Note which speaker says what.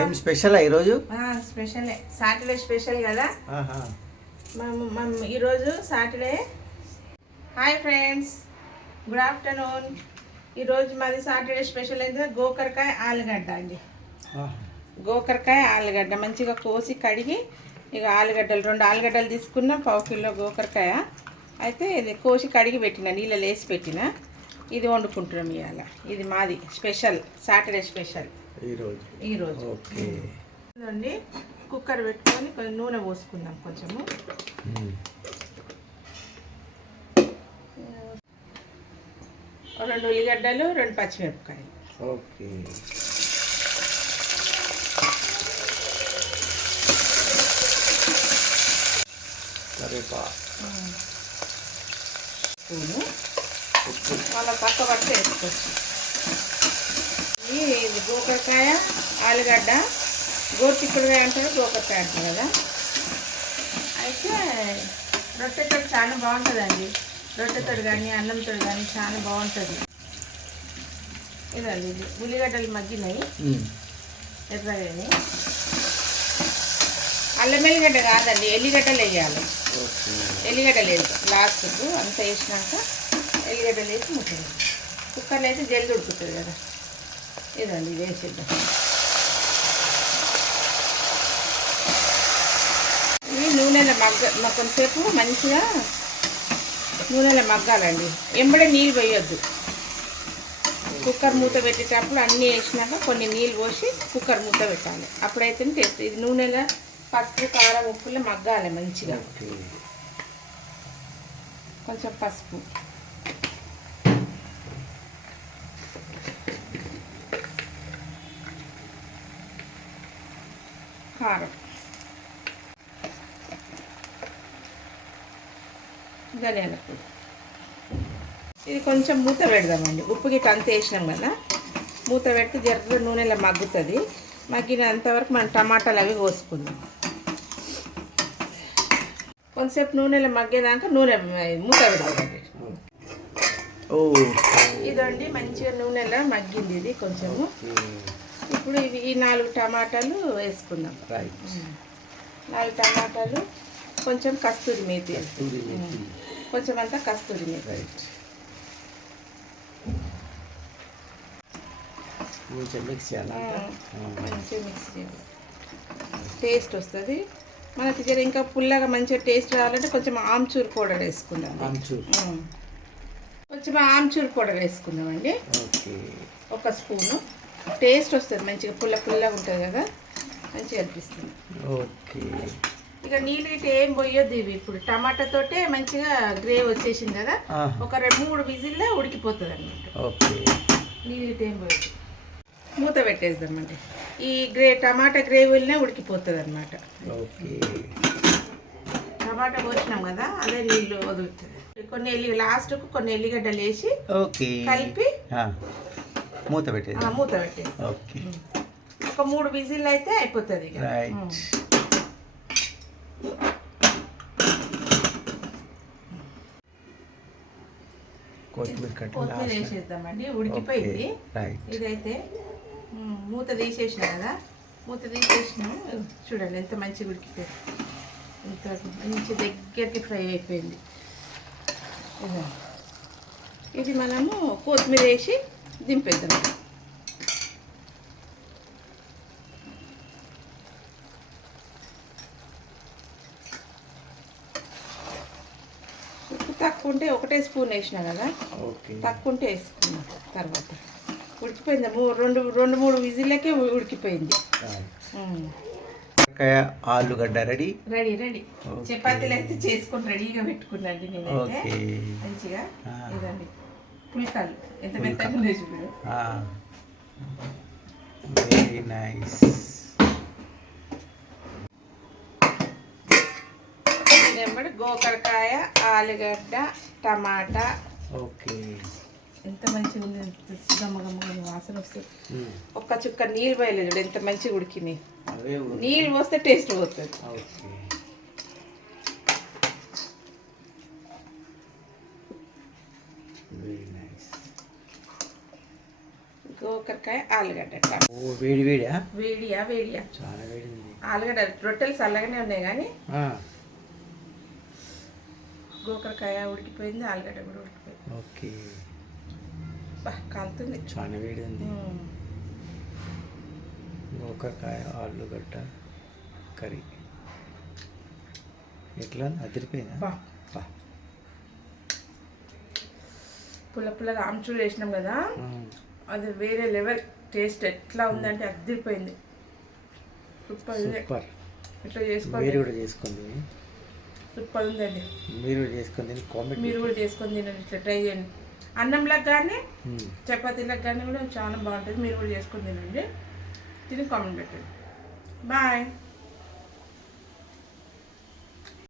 Speaker 1: ఏం స్పెషల్ ఈరోజు?
Speaker 2: స్పెషలే Saturday special కదా? ఈరోజు Saturday hi friends good afternoon ఈరోజు మాది సాటర్డే స్పెషల్ ఏంటంటే గోకరకాయ ఆలుగడ్డ అండి. గోకరకాయ ఆలుగడ్డ. మంచిగా కోసి కడిగి ఇక ఆలుగడ్డలు రెండు ఆలుగడ్డలు తీసుకున్నా పావు కిలో గోకరకాయ. అయితే ఇది కోసి కడిగి పెట్టిన నీళ్ళలో వేసి పెట్టిన. ఇది వండుకుంటున్నాం ఇవాళ. ఇది మాది స్పెషల్ సాటర్డే స్పెషల్
Speaker 1: ఈరోజు
Speaker 2: ఈరోజు
Speaker 1: ఓకే.
Speaker 2: అండి కుక్కర్ పెట్టుకొని కొంచెం నూనె పోసుకుందాం కొంచెము. రెండు ఉల్లిగడ్డలు రెండు పచ్చిమిరపకాయలు.
Speaker 1: ఓకే.
Speaker 2: స్పూను మళ్ళీ పక్క పట్టు వేసుకోవచ్చు. ఇది గోకరకాయ ఆలుగడ్డ గోరుచిక్కుడుకాయ అంటారు గోకరకాయ అంటారు కదా. అయితే రొట్టెతో చాలా బాగుంటుందండి. రొట్టెతో కానీ అన్నంతో కానీ చాలా బాగుంటుంది. ఇదండి ఇది. ఉల్లిగడ్డలు మగ్గినాయి. ఎర్రగాని అల్లం ఎల్లిగడ్డ కాదండి ఎల్లిగడ్డలు వేయాలి. ఎల్లిగడ్డలు వేసి లాస్ట్కు అంత వేసినాక ఎల్లిగడ్డలు వేసి ముట్టండి కుక్కర్లో అయితే జల్ది ఉడుకుతుంది కదా. ఇదండి ఇది వేసేద్దాం. ఇవి నూనెలో మగ్గ కొంతసేపు మంచిగా నూనెలో మగ్గాలండి. ఎంబడే నీళ్ళు వేయొద్దు. కుక్కర్ మూత పెట్టేటప్పుడు అన్నీ వేసినాక కొన్ని నీళ్ళు పోసి కుక్కర్ మూత పెట్టాలి. అప్పుడైతే టేస్ట్ ఇది నూనెలో పసుపు కారం ఉప్పులో మగ్గాలి మంచిగా. కొంచెం పసుపు. కారం ధనియాల పొడి ఇది కొంచెం మూత పెడదామండి. ఉప్పు గిట్ట అంత వేసినాం కదా. మూత పెడితే జర్ర నూనెలో మగ్గుతుంది. మగ్గినంత వరకు మనం టమాటాలు అవి కోసుకుందాం. కొంతసేపు నూనెలో మగ్గేదాకా నూనె మూత పెడతామండి
Speaker 1: ఓ.
Speaker 2: ఇదండి మంచిగా నూనెలో మగ్గింది ఇది కొంచెము. ఇప్పుడు ఇవి ఈ నాలుగు టమాటాలు వేసుకుందాం. నాలుగు టమాటాలు కొంచెం కస్తూరి మేతి. కొంచెం అంతా కస్తూరి మేతి. మంచిగా మిక్స్ చేయాలి టేస్ట్ వస్తుంది. మనకి జర ఇంకా పుల్లగా మంచిగా టేస్ట్ రావాలంటే కొంచెం ఆమ్చూర్ పౌడర్ వేసుకుందాం ఉమ్. కొంచెం ఆమ్చూర్ పౌడర్ వేసుకుందామండి. ఒక స్పూను. టేస్ట్ వస్తుంది మంచిగా పుల్ల పుల్లగా ఉంటుంది కదా మంచిగా అనిపిస్తుంది.
Speaker 1: ఓకే.
Speaker 2: ఇక నీళ్ళు ఇటు ఏం పోయొద్దు ఇవి ఇప్పుడు. టమాటా తోటే మంచిగా గ్రేవ్ వచ్చేసింది కదా. ఒక రెండు మూడు విజిల్లో ఉడికిపోతుంది అనమాట
Speaker 1: ఓకే.
Speaker 2: నీళ్ళు ఇటు ఏం పోయొద్దు. మూత పెట్టేద్దామండి. ఈ గ్రే టమాటా గ్రేవీలనే ఉడికిపోతుంది అనమాట టమాటా పోసినాం కదా అదే నీళ్ళు వదులుతుంది. కొన్ని ఎల్లి లాస్ట్కు కొన్ని ఎల్లిగడ్డలు వేసి కలిపి
Speaker 1: మూత పెట్టేది.
Speaker 2: మూత పెట్టేది.
Speaker 1: ఓకే.
Speaker 2: ఒక మూడు విజిల్ అయితే అయిపోతుంది
Speaker 1: రైట్. కొత్తిమీర కట్ట
Speaker 2: కొత్తిమీర వేసేద్దామండి. ఉడికిపోయింది. ఇదైతే మూత తీసేసిన కదా. మూత తీసేసినాము చూడండి ఎంత మంచిగా ఉడికిపోయింది. ఎంత మంచి దగ్గరికి ఫ్రై అయిపోయింది. ఇది మనము కొత్తిమీర వేసి దింపేద్దాం ఉప్పు తక్కువ ఉంటే ఒకటే స్పూన్ వేసిన కదా?
Speaker 1: ఓకే.
Speaker 2: తక్కువ ఉంటే వేసుకున్నాం తర్వాత. ఉడికిపోయింది. రెండు రెండు మూడు విజిల్లకే ఉడికిపోయింది.
Speaker 1: ఆలుగడ్డ రెడీ?
Speaker 2: Ready ready. చపాతీలు అయితే చేసుకొని రెడీగా పెట్టుకున్నాండి మంచిగా. ఇదండి. పుల్కాలు ఎంత. మెత్తగా చూడు.
Speaker 1: వెరీ నైస్
Speaker 2: నెంబడి గోకరకాయ ఆలుగడ్డ టమాటా.
Speaker 1: ఓకే.
Speaker 2: ఎంత మంచిగా ఉంది ఎంత గమ్మ గమ్మ గమ్మ వాసన వస్తుంది. ఒక్క చుక్క నీళ్ళు పోయలేదు చూడు ఎంత మంచిగా ఉడికినాయి
Speaker 1: అవే ఉ-
Speaker 2: నీళ్ళు పోస్తే టేస్ట్ పోతుంది.
Speaker 1: నైస్
Speaker 2: గోకరకాయ ఆలుగడ్డ.
Speaker 1: ఓ వేడి వేడియా?
Speaker 2: వేడియా వేడియా.
Speaker 1: చాలా వేడి ఉంది
Speaker 2: ఆలుగడ్డ రొట్టెలు చల్లగానే ఉన్నాయి కానీ గోకరకాయ ఉడికిపోయింది ఆలుగడ్డ కూడా ఉడికిపోయింది.
Speaker 1: ఓకే.
Speaker 2: బా కాలుతుంది.
Speaker 1: చాలా వేడి ఉంది. గోకరకాయ ఆలుగడ్డ కర్రీ. ఎట్లా? అదిరిపోయిందా.
Speaker 2: పుల్ల పుల్లగా ఆమ్చూరు వేసినాం కదా. అది వేరే లెవెల్ టేస్ట్ ఎట్లా ఉందంటే అద్దరిపోయింది. Super
Speaker 1: super.
Speaker 2: ఇట్లా చేసుకోండి
Speaker 1: మీరు కూడా చేసుకుంది
Speaker 2: సూపర్ ఉందండి
Speaker 1: మీరు కూడా చేసుకుంది కామెంట్
Speaker 2: మీరు కూడా చేసుకొని తినండి ఇట్లా ట్రై చేయండి. అన్నంలకు కానీ. చపాతీలకు కానీ కూడా చాలా బాగుంటుంది. మీరు కూడా చేసుకొని తినండి. తిని కామెంట్ పెట్టండి. బాయ్.